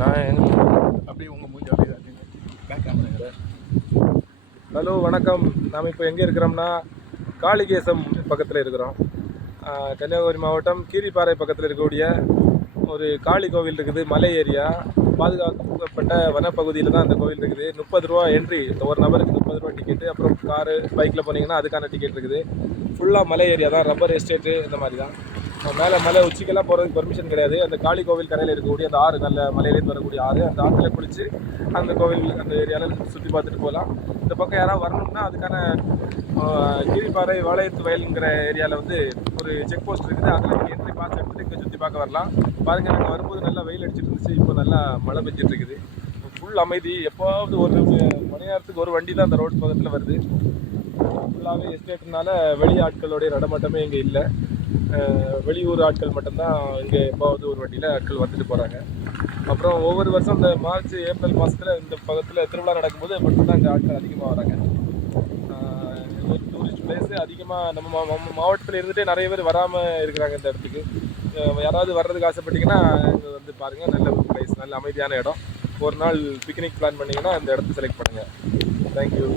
நான் அப்படியே உங்கள் மூஞ்சி அப்படியே பேக் கேமரா. ஹலோ வணக்கம். நாம் இப்போ எங்கே இருக்கிறோம்னா காளிகேசம் பக்கத்தில் இருக்கிறோம். கன்னியாகுமரி மாவட்டம் கீரிப்பாறை பக்கத்தில் இருக்கக்கூடிய ஒரு காளி கோவில் இருக்குது. மலை ஏரியா, பாதுகாக்கப்பட்ட வனப்பகுதியில் தான் அந்த கோவில் இருக்குது. 30 ரூபா என்ட்ரி, ஒரு நபருக்கு 30 ரூபா டிக்கெட்டு. அப்புறம் காரு பைக்கில் போனீங்கன்னா அதுக்கான டிக்கெட் இருக்குது. ஃபுல்லாக மலை ஏரியா தான், ரப்பர் எஸ்டேட்டு இந்த மாதிரி தான். மேலே மலை உச்சிக்கெல்லாம் போகிறதுக்கு பெர்மிஷன் கிடையாது. அந்த காளி கோவில் கரையில் இருக்கக்கூடிய அந்த ஆறு, நல்ல மலையிலேருந்து வரக்கூடிய ஆறு, அந்த ஆற்றுல குளித்து அந்த கோவில் அந்த ஏரியாவில் சுற்றி பார்த்துட்டு போகலாம். இந்த பக்கம் யாராவது வரணும்னா அதுக்கான கீரிப்பாறை வாழையத்து வயலுங்கிற ஏரியாவில் வந்து ஒரு செக் போஸ்ட் இருக்குது. அதில் நீங்கள் என்ட்ரி பாஸ் எடுத்துகிட்டு இங்கே சுற்றி பார்க்க வரலாம். பாருங்கள், நாங்கள் வரும்போது நல்லா வெயில் அடிச்சிட்டு இருந்துச்சு, இப்போ நல்லா மழை பெஞ்சிட்டு இருக்குது. ஃபுல் அமைதி. எப்போவாவது ஒரு மணி நேரத்துக்கு ஒரு வண்டி தான் அந்த ரோடு பக்கத்தில் வருது. ஃபுல்லாகவே எஸ்டேட்னால வெளி ஆட்களுடைய நடமாட்டமே இங்கே இல்லை. வெளியூர் ஆட்கள் மட்டும்தான் இங்கே எப்போவாவது ஒரு வண்டியில் ஆட்கள் வந்துட்டு போகிறாங்க. அப்புறம் ஒவ்வொரு வருஷம் இந்த மார்ச் ஏப்ரல் மாதத்தில் இந்த பக்கத்தில் திருவிழா நடக்கும்போது மட்டும்தான் இங்கே ஆட்கள் அதிகமாக வராங்க. ஒரு டூரிஸ்ட் பிளேஸு. அதிகமாக நம்ம மாவட்டத்தில் இருந்துகிட்டே நிறைய பேர் வராமல் இருக்கிறாங்க இந்த இடத்துக்கு. யாராவது வர்றதுக்கு ஆசைப்பட்டீங்கன்னா இங்கே வந்து பாருங்கள். நல்ல ஒரு பிளேஸ், நல்ல அமைதியான இடம். ஒரு நாள் பிக்னிக் பிளான் பண்ணிங்கன்னா இந்த இடத்த செலக்ட் பண்ணுங்கள். தேங்க்யூ.